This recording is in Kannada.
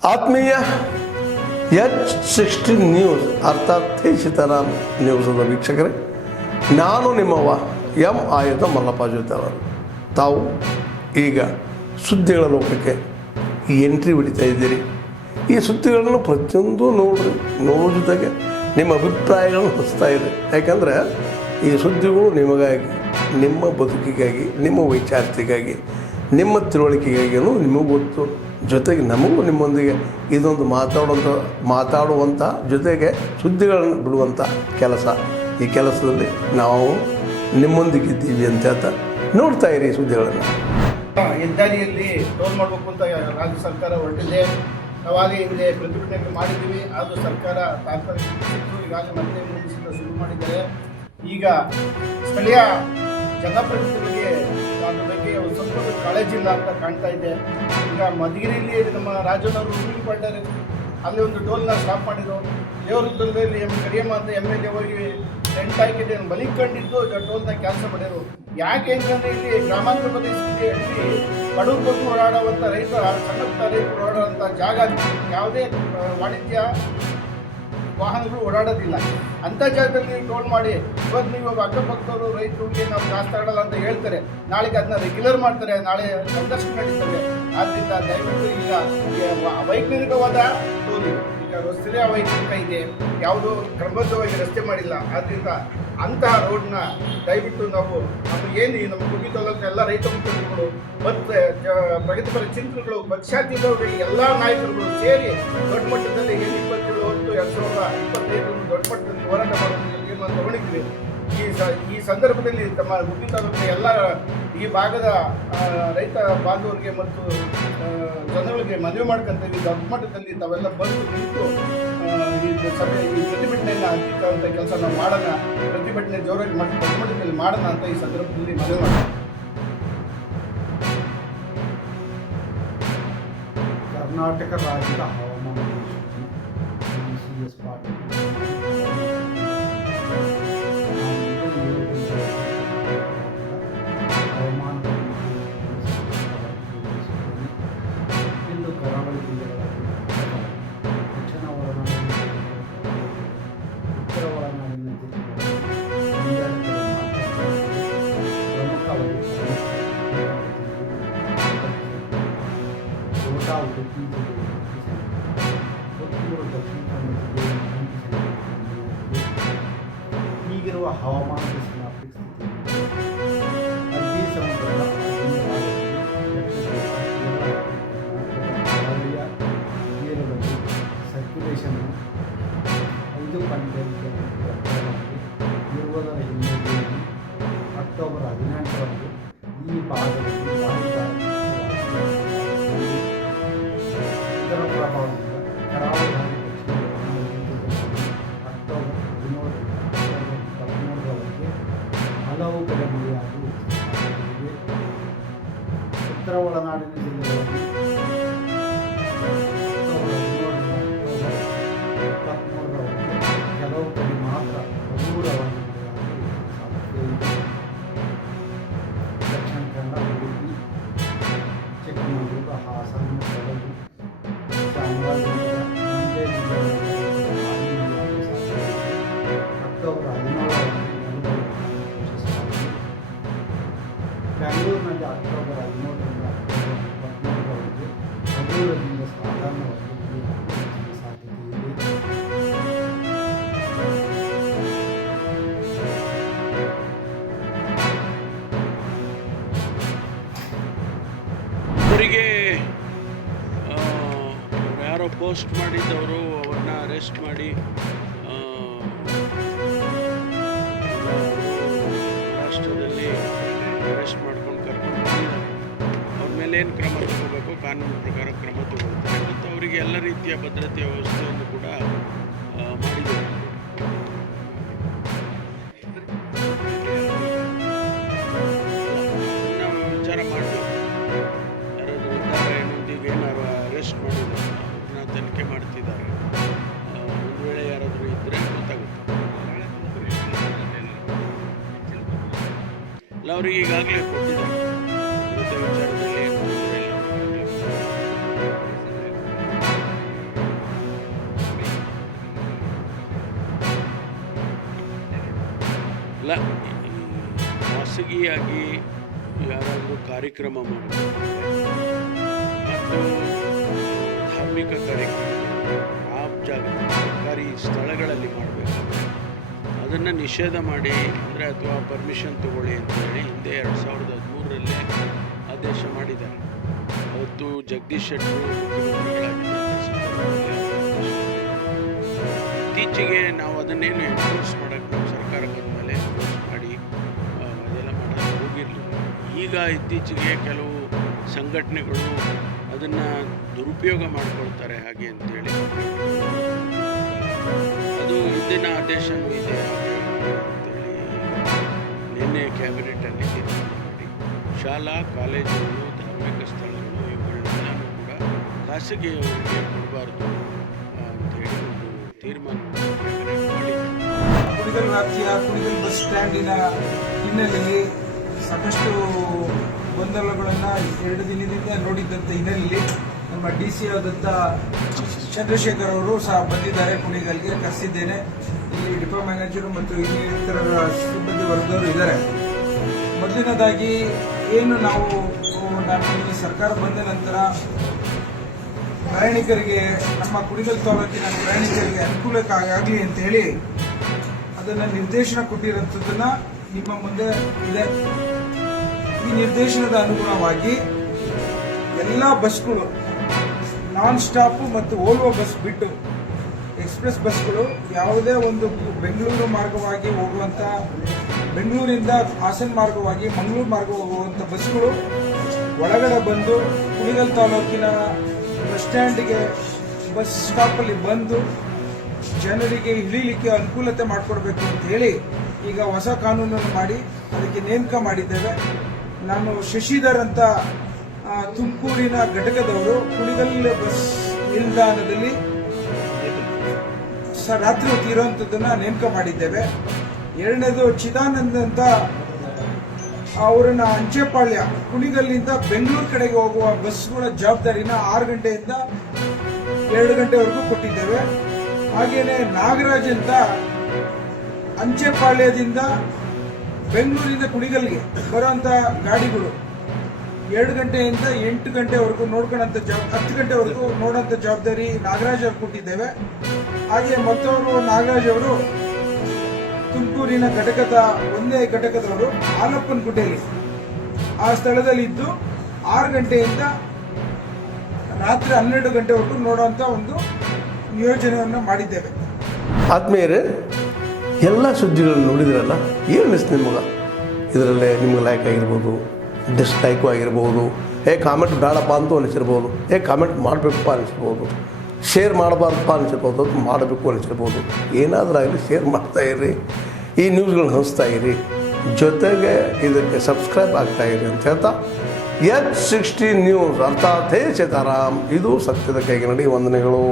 ಆತ್ಮೀಯ H16 ನ್ಯೂಸ್ ಅರ್ಥಾತ್ ಸೀತಾರಾಮ್ ನ್ಯೂಸದ ವೀಕ್ಷಕರೇ, ನಾನು ನಿಮ್ಮವ ಎಂ ಆಯುಧ ಮಲ್ಲಪ್ಪ ಜೊತೆಯವರು. ತಾವು ಈಗ ಸುದ್ದಿಗಳ ಲೋಕಕ್ಕೆ ಎಂಟ್ರಿ ಹೊಡಿತಾ ಇದ್ದೀರಿ. ಈ ಸುದ್ದಿಗಳನ್ನು ಪ್ರತಿಯೊಂದು ನೋಡೋ ಜೊತೆಗೆ ನಿಮ್ಮ ಅಭಿಪ್ರಾಯಗಳನ್ನು ಹೊಸ್ತಾ ಇದೆ. ಯಾಕಂದರೆ ಈ ಸುದ್ದಿಗಳು ನಿಮಗಾಗಿ, ನಿಮ್ಮ ಬದುಕಿಗಾಗಿ, ನಿಮ್ಮ ವೈಚಾರಿಕಗಾಗಿ, ನಿಮ್ಮ ತಿಳುವಳಿಕೆಗಾಗಿಯೂ ನಿಮಗೂ ಗೊತ್ತು. ಜೊತೆಗೆ ನಮಗೂ ನಿಮ್ಮೊಂದಿಗೆ ಇದೊಂದು ಮಾತಾಡುವಂಥ ಜೊತೆಗೆ ಸುದ್ದಿಗಳನ್ನು ಬಿಡುವಂಥ ಕೆಲಸ. ಈ ಕೆಲಸದಲ್ಲಿ ನಾವು ನಿಮ್ಮೊಂದಿಗಿದ್ದೀವಿ ಅಂತ ಹೇಳ್ತಾ ನೋಡ್ತಾ ಇರಿ ಸುದ್ದಿಗಳನ್ನು. ಹೆದ್ದಾರಿಯಲ್ಲಿ ಟೋಲ್ ಮಾಡಬೇಕು ಅಂತ ರಾಜ್ಯ ಸರ್ಕಾರ ಹೊರಟಿದೆ. ನಾವಾಗಲೇ ಹಿಂದೆ ಪ್ರತಿಭಟನೆ ಮಾಡಿದ್ದೀವಿ. ಅದು ಸರ್ಕಾರ ತಾತ್ಕಾಲಿಕ ಈಗಾಗಲೇ ಮತ್ತೆ ಮುಗಿಸಿದ ಶುರು ಮಾಡಿದ್ದಾರೆ. ಈಗ ಸ್ಥಳೀಯ ಜನಪ್ರತಿನಿಧಿಗಳಿಗೆ ಅದ್ರ ಬಗ್ಗೆ ಸ್ವಲ್ಪ ಕಾಳಜಿ ಇಲ್ಲ ಅಂತ ಕಾಣ್ತಾ ಇದೆ. ಈಗ ಮಧುಗಿರಿಯಲ್ಲಿ ನಮ್ಮ ರಾಜನವರು ರೂಲಿಂಗ್ ಮಾಡಿದ್ದಾರೆ. ಅಲ್ಲಿ ಒಂದು ಟೋಲ್ನ ಸ್ಟಾಪ್ ಮಾಡಿದ್ರು. ದೇವರುದ್ರದಲ್ಲಿ ಕರಿಯಮ್ಮ ಅಂತ MLA ಹೋಗಿ ಟೆಂಟ್ ಹಾಕಿದೆ, ಮಲಿಕೊಂಡಿದ್ದು ಟೋಲ್ನ ಕೆಲಸ ಮಾಡಿದ್ರು. ಯಾಕೆ ಅಂತಂದರೆ ಇಲ್ಲಿ ಗ್ರಾಮಾಂತರ ಪ್ರದೇಶದಲ್ಲಿ ಹಳ್ಳಿ ಬಡವರು ಬಂದು ಓಡಾಡುವಂಥ ರೈತ, ಸಣ್ಣ ಪುಟ್ಟ ರೈತರು ಓಡಾಡುವಂಥ ಜಾಗ, ಯಾವುದೇ ವಾಣಿಜ್ಯ ವಾಹನಗಳು ಓಡಾಡೋದಿಲ್ಲ. ಅಂಥ ಜಾಗದಲ್ಲಿ ಟೋಲ್ ಮಾಡಿ ಇವತ್ತು ನೀವು ಅಕ್ಕಪಕ್ಕದವರು ರೈತರಿಗೆ ನಾವು ಜಾಸ್ತಿ ಆಡಲ್ಲ ಅಂತ ಹೇಳ್ತಾರೆ. ನಾಳೆಗೆ ಅದನ್ನ ರೆಗ್ಯುಲರ್ ಮಾಡ್ತಾರೆ, ನಾಳೆ ಸಂದರ್ಶನ ನಡೀತವೆ. ಆದ್ದರಿಂದ ದಯವಿಟ್ಟು ಈಗ ಅವೈಜ್ಞಾನಿಕವಾದ ಟೋಲ್, ಈಗ ರಸ್ತೆ ಅವೈಜ್ಞಾನಿಕ ಇದೆ, ಯಾವುದೋ ಕ್ರಮಬದ್ಧವಾಗಿ ರಸ್ತೆ ಮಾಡಿಲ್ಲ. ಆದ್ದರಿಂದ ಅಂತಹ ರೋಡ್ನ ದಯವಿಟ್ಟು ನಾವು ಏನು ನಮ್ಮ ಗುಬ್ಬಿ ತಾಲೂಕು ಎಲ್ಲ ರೈತ ಮುಖಂಡರುಗಳು ಮತ್ತು ಪ್ರಗತಿಪರ ಚಿಂತನೆಗಳು, ಪಕ್ಷಾತೀತವಾಗಿ ಎಲ್ಲ ನಾಯಕರುಗಳು ಸೇರಿ ದೊಡ್ಡ ಮಟ್ಟದಲ್ಲಿ ಏನು 27/10/2025 ದೊಡ್ಡ ಮಟ್ಟದಲ್ಲಿ ಹೋರಾಟ ಮಾಡುವಂಥ ತೀರ್ಮಾನ ತಗೊಂಡಿದ್ದೀವಿ. ಈ ಸಂದರ್ಭದಲ್ಲಿ ತಮ್ಮ ಗುಬ್ಬಿ ತಾಲೂಕಿನ ಎಲ್ಲ ಈ ಭಾಗದ ರೈತ ಬಾಂಧವರಿಗೆ ಮತ್ತು ಜನಗಳಿಗೆ ಮನವಿ ಮಾಡ್ಕೊಂತೀವಿ, ದೊಡ್ಡ ಮಟ್ಟದಲ್ಲಿ ತಾವೆಲ್ಲ ಬಂದು ನಿಂತು ಈ ಪ್ರತಿಭಟನೆಯನ್ನು ಅಂತಿಕ್ಕಂಥ ಕೆಲಸ ನಾವು ಮಾಡೋಣ, ಪ್ರತಿಭಟನೆ ಜೋರಾಗಿ ದೊಡ್ಡ ಮಟ್ಟದಲ್ಲಿ ಮಾಡೋಣ ಅಂತ ಈ ಸಂದರ್ಭದಲ್ಲಿ ಮನವಿ ಮಾಡೋಣ. ಕರ್ನಾಟಕ ರಾಜ್ಯದ ಹವಾಮಾನ ಪಾಟೀಲ್ ಹವಾಮಾನ ಇಂದು ಕರಾವಳಿ ಜಿಲ್ಲೆಗಳಲ್ಲಿ ದಕ್ಷಿಣ ಒಳನಾಡಿನ ಉತ್ತರ ಒಳನಾಡಿನ ಜಿಲ್ಲೆಗಳಲ್ಲಿ ಪ್ರಮುಖವಾಗಿ ಕೋಟಾ, ಉಡುಪಿ ದಕ್ಷಿಣ ಕನ್ನಡ ಈಗಿರುವ ಹವಾಮಾನದ ಸಿನಾಪ್ಟಿಕ್ ಸ್ಥಿತಿ ಅರಬ್ಬಿ ಸಮುದ್ರದ ಕರಾವಳಿಯ ತೀರದಲ್ಲಿ ಸರ್ಕ್ಯುಲೇಷನ್ 5.5 ಇರುವುದರ ಹಿನ್ನೆಲೆಯಲ್ಲಿ ಅಕ್ಟೋಬರ್ 18ರಂದು ಈ ಭಾಗದಲ್ಲಿ ಇದರ ಪ್ರಭಾವದಿಂದ ಕರಾವಳಿ ಅಕ್ಟೋಬರ್ 17-23ರವರೆಗೆ ಹಲವು ಕಡೆ ಮಳೆಯಾಗುವ ಸಾಧ್ಯತೆಯಿದೆ. ಉತ್ತರ ಒಳನಾಡಿನ ಜಿಲ್ಲೆಗಳಲ್ಲಿ ಅಕ್ಟೋಬರ್ 17-23ರವರೆಗೆ ಕೆಲವು ಕಡೆ ಮಾತ್ರ ಹಗುರವಾಗಿ ಮಳೆಯಾಗುವ ಸಾಧ್ಯತೆಯಿದೆ. ದಕ್ಷಿಣ ಕನ್ನಡ, ಉಡುಪಿ, ಚಿಕ್ಕಮಗಳೂರು, ಹಾಸನ, ಕೊಡಗು, ಚಾಮರಾಜನಗರ, ಮಂಡ್ಯ ಜಿಲ್ಲೆಗಳಲ್ಲಿ ಅಕ್ಟೋಬರ್ 17ರವರೆಗೆ ಘೋಷಿಸಲಾಗಿದೆ. ಬೆಂಗಳೂರಿನಲ್ಲಿ ಅಕ್ಟೋಬರ್ 13ರಿಂದ ಅಕ್ಟೋಬರ್ 23ರವರೆಗೆ ಹಗುರದಿಂದ ಸಾಧಾರಣವಾಗಿ ಮಳೆಯಾಗುವ ಸಾಧ್ಯತೆ ಇದೆ. ಅವರಿಗೆ ಯಾರೋ ಪೋಸ್ಟ್ ಮಾಡಿದ್ದವರು ಅವ್ರನ್ನ ಅರೆಸ್ಟ್ ಮಾಡಿ ರಾಷ್ಟ್ರದಲ್ಲಿ ಅರೆಸ್ಟ್ ಮಾಡ್ಕೊಂಡು ಕರ್ಕೊಂಡು ಬಂದಿದ್ದಾರೆ. ಅವ್ರ ಮೇಲೆ ಏನು ಕ್ರಮ ತಗೋಬೇಕು, ಕಾನೂನು ಪ್ರಕಾರ ಕ್ರಮ ತಗೊಳ್ತಾರೆ. ಮತ್ತು ಅವರಿಗೆ ಎಲ್ಲ ರೀತಿಯ ಭದ್ರತೆಯ ವ್ಯವಸ್ಥೆಯನ್ನು ಕೂಡ ಮಾಡಿದ್ದಾರೆ. ವಿಚಾರ ಮಾಡಬೇಕು. ಯಾರಾದರೂ ಇದ್ದಾರೆ ಇನ್ನೊಂದಿಗೆ ಏನಾದ್ರು ಅರೆಸ್ಟ್ ಮಾಡಿದ್ದಾರೆ, ಅವ್ರನ್ನ ತನಿಖೆ ಮಾಡ್ತಿದ್ದಾರೆ. ಒಂದು ವೇಳೆ ಯಾರಾದರೂ ಇದ್ದರೆ ಗೊತ್ತಾಗುತ್ತೆ. ಅಲ್ಲ, ಅವ್ರಿಗೆ ಈಗಾಗಲೇ ಕೊಟ್ಟಿದ್ದಾರೆ ವಿಚಾರದಲ್ಲಿ. ಅಲ್ಲ, ಈ ಖಾಸಗಿಯಾಗಿ ಯಾರಾದರೂ ಕಾರ್ಯಕ್ರಮ ಮಾಡಬೇಕಾದ್ರೆ ಮತ್ತು ಧಾರ್ಮಿಕ ಕಾರ್ಯಕ್ರಮಗಳು ಆ ಜಾಗದಲ್ಲಿ ಸರ್ಕಾರಿ ಸ್ಥಳಗಳಲ್ಲಿ ಮಾಡಬೇಕಾದ್ರೆ ಅದನ್ನು ನಿಷೇಧ ಮಾಡಿ ಅಂದರೆ ಅಥವಾ ಪರ್ಮಿಷನ್ ತಗೊಳ್ಳಿ ಅಂತೇಳಿ ಹಿಂದೆ 2013ರಲ್ಲೇ ಆದೇಶ ಮಾಡಿದ್ದಾರೆ. ಅವತ್ತು ಜಗದೀಶ್ ಶೆಟ್ಟರು ಮುಖ್ಯಮಂತ್ರಿಗಳಾಗಿದ್ದಂಥ ಸಂದರ್ಭದಲ್ಲಿ ಇತ್ತೀಚೆಗೆ ನಾವು ಅದನ್ನೇನು ಎನ್ಫೋರ್ಸ್ ಮಾಡೋಕ್ಕೆ ನಮ್ಮ ಸರ್ಕಾರ ಬಂದ ಮೇಲೆ ಎನ್ಫೋರ್ಸ್ ಮಾಡಿ ಅದೆಲ್ಲ ಮಾಡೋಕ್ಕೆ ಹೋಗಿರಲಿಲ್ಲ. ಈಗ ಇತ್ತೀಚೆಗೆ ಕೆಲವು ಸಂಘಟನೆಗಳು ಅದನ್ನು ದುರುಪಯೋಗ ಮಾಡ್ಕೊಳ್ತಾರೆ ಹಾಗೆ ಅಂತೇಳಿ ಅದು ಹಿಂದಿನ ಆದೇಶವೂ ಇದೆ ಅಂತೇಳಿ ನಿನ್ನೆ ಕ್ಯಾಬಿನೆಟಲ್ಲಿ ತೀರ್ಮಾನ ಮಾಡಿ ಶಾಲಾ ಕಾಲೇಜುಗಳು ಧಾರ್ಮಿಕ ಸ್ಥಳಗಳು ಇವುಗಳನ್ನೆಲ್ಲನೂ ಕೂಡ ಖಾಸಗಿಯವರಿಗೆ ಕೊಡಬಾರ್ದು ಅಂಥೇಳಿ ಒಂದು ತೀರ್ಮಾನ ಕ್ಯಾಬಿನೆಟ್ ಮಾಡಿದೆ. ಕುಣಿಗಲ್ ವ್ಯಾಪ್ತಿಯ ಕುಣಿಗಲ್ ಬಸ್ ಸ್ಟ್ಯಾಂಡಿನ ಹಿನ್ನೆಲೆಯಲ್ಲಿ ಸಾಕಷ್ಟು ಗೊಂದಲಗಳನ್ನು 2 ದಿನದಿಂದ ನೋಡಿದ್ದಂಥ ಹಿನ್ನೆಲೆಯಲ್ಲಿ ನಮ್ಮ DC ಆದಂಥ ಚಂದ್ರಶೇಖರ್ ಅವರು ಸಹ ಬಂದಿದ್ದಾರೆ. ಕುಣಿಗಲ್ಗೆ ಕರೆಸಿದ್ದೇನೆ. ಇಲ್ಲಿ ಡಿಪೋ ಮ್ಯಾನೇಜರು ಮತ್ತು ಇನ್ನಿತರ ಸಿಬ್ಬಂದಿ ವರ್ಗದವರು ಇದ್ದಾರೆ. ಮೊದಲನೇದಾಗಿ ಏನು ನಾನು ಈ ಸರ್ಕಾರ ಬಂದ ನಂತರ ಪ್ರಯಾಣಿಕರಿಗೆ ನಮ್ಮ ಕುಣಿಗಲ್ ತಾಲೂಕಿನ ಪ್ರಯಾಣಿಕರಿಗೆ ಅನುಕೂಲಕ್ಕಾಗಲಿ ಅಂತ ಹೇಳಿ ಅದನ್ನು ನಿರ್ದೇಶನ ಕೊಟ್ಟಿರೋಂಥದ್ದನ್ನ ನಿಮ್ಮ ಮುಂದೆ ಇದೆ. ಈ ನಿರ್ದೇಶನದ ಅನುಗುಣವಾಗಿ ಎಲ್ಲ ಬಸ್ಗಳು ನಾನ್ ಸ್ಟಾಪ್ ಮತ್ತು ಓಲ್ವೋ ಬಸ್ ಬಿಟ್ಟು ಎಕ್ಸ್ಪ್ರೆಸ್ ಬಸ್ಗಳು ಯಾವುದೇ ಒಂದು ಬೆಂಗಳೂರು ಮಾರ್ಗವಾಗಿ ಹೋಗುವಂಥ, ಬೆಂಗಳೂರಿಂದ ಹಾಸನ ಮಾರ್ಗವಾಗಿ ಮಂಗಳೂರು ಮಾರ್ಗ ಹೋಗುವಂಥ ಬಸ್ಗಳು ಒಳಗಡೆ ಬಂದು ಕುಣಿಗಲ್ ತಾಲೂಕಿನ ಬಸ್ ಸ್ಟ್ಯಾಂಡಿಗೆ ಬಸ್ ಸ್ಟಾಪಲ್ಲಿ ಬಂದು ಜನರಿಗೆ ಇಳಿಲಿಕ್ಕೆ ಅನುಕೂಲತೆ ಮಾಡಿಕೊಡ್ಬೇಕು ಅಂತ ಹೇಳಿ ಈಗ ಹೊಸ ಕಾನೂನನ್ನು ಮಾಡಿ ಅದಕ್ಕೆ ನೇಮಕ ಮಾಡಿದ್ದೇವೆ. ನಾನು ಶಶಿಧರ್ ಅಂತ ತುಮಕೂರಿನ ಘಟಕದವರು ಕುಣಿಗಲ್ ಬಸ್ ನಿಲ್ದಾಣದಲ್ಲಿ ರಾತ್ರಿ ಹೊತ್ತು ಇರುವಂಥದ್ದನ್ನು ನೇಮಕ ಮಾಡಿದ್ದೇವೆ. ಎರಡನೇದು ಚಿದಾನಂದ್ ಅಂತ ಅವರನ್ನ ಅಂಚೆಪಾಳ್ಯ ಕುಣಿಗಲ್ಲಿಂದ ಬೆಂಗಳೂರು ಕಡೆಗೆ ಹೋಗುವ ಬಸ್ಗಳ ಜವಾಬ್ದಾರಿನ 6 ಗಂಟೆಯಿಂದ 2 ಗಂಟೆವರೆಗೂ ಕೊಟ್ಟಿದ್ದೇವೆ. ಹಾಗೇನೆ ನಾಗರಾಜ್ ಅಂತ ಅಂಚೆಪಾಳ್ಯದಿಂದ ಬೆಂಗಳೂರಿಂದ ಕುಣಿಗಲ್ಗೆ ಬರುವಂಥ ಗಾಡಿಗಳು 2 ಗಂಟೆಯಿಂದ 8 ಗಂಟೆವರೆಗೂ ನೋಡ್ಕೊಳ್ಳೋಂಥ 10 ಗಂಟೆವರೆಗೂ ನೋಡೋಂಥ ಜವಾಬ್ದಾರಿ ನಾಗರಾಜ್ ಅವ್ರು ಕೊಟ್ಟಿದ್ದೇವೆ. ಹಾಗೆ ಮತ್ತವರು ನಾಗರಾಜ್ ಅವರು ತುಮಕೂರಿನ ಒಂದೇ ಘಟಕದವರು ಆಲಪ್ಪನ ಗುಡ್ಡೆಯಲ್ಲಿ ಆ ಸ್ಥಳದಲ್ಲಿ ಇದ್ದು 6 ಗಂಟೆಯಿಂದ ರಾತ್ರಿ 12 ಗಂಟೆವರೆಗೂ ನೋಡುವಂಥ ಒಂದು ನಿಯೋಜನೆಯನ್ನು ಮಾಡಿದ್ದೇವೆ. ಆದ್ಮೇಲೆ ಎಲ್ಲ ಸುದ್ದಿಗಳನ್ನು ನೋಡಿದ್ರಲ್ಲ, ಏನು ಅನಿಸ್ತು ನಿಮಗೆ? ಇದರಲ್ಲೇ ನಿಮ್ಗೆ ಲೈಕ್ ಆಗಿರ್ಬೋದು, ಡಿಸ್ಲೈಕು ಆಗಿರ್ಬೋದು, ಕಾಮೆಂಟ್ ಬೇಡಪ್ಪ ಅಂತೂ ಅನಿಸಿರ್ಬೋದು, ಕಾಮೆಂಟ್ ಮಾಡಬೇಕಪ್ಪ ಅನಿಸಿರ್ಬೋದು, ಶೇರ್ ಮಾಡಬಾರ್ದಪ್ಪ ಅನಿಸಿರ್ಬೋದು, ಅದು ಮಾಡಬೇಕು ಅನಿಸಿರ್ಬೋದು. ಏನಾದರೂ ಆಗಲಿ ಶೇರ್ ಮಾಡ್ತಾಯಿರಿ, ಈ ನ್ಯೂಸ್ಗಳನ್ನ ಹಂಚ್ತಾ ಇರಿ, ಜೊತೆಗೆ ಇದಕ್ಕೆ ಸಬ್ಸ್ಕ್ರೈಬ್ ಆಗ್ತಾಯಿರಿ ಅಂತ ಹೇಳ್ತಾ H16 ನ್ಯೂಸ್ ಅರ್ಥಾತ್ ಹೇ ಸೀತಾರಾಮ್, ಇದು ಸತ್ಯದ ಕೈಗೆ ನಡಿ. ವಂದನೆಗಳು.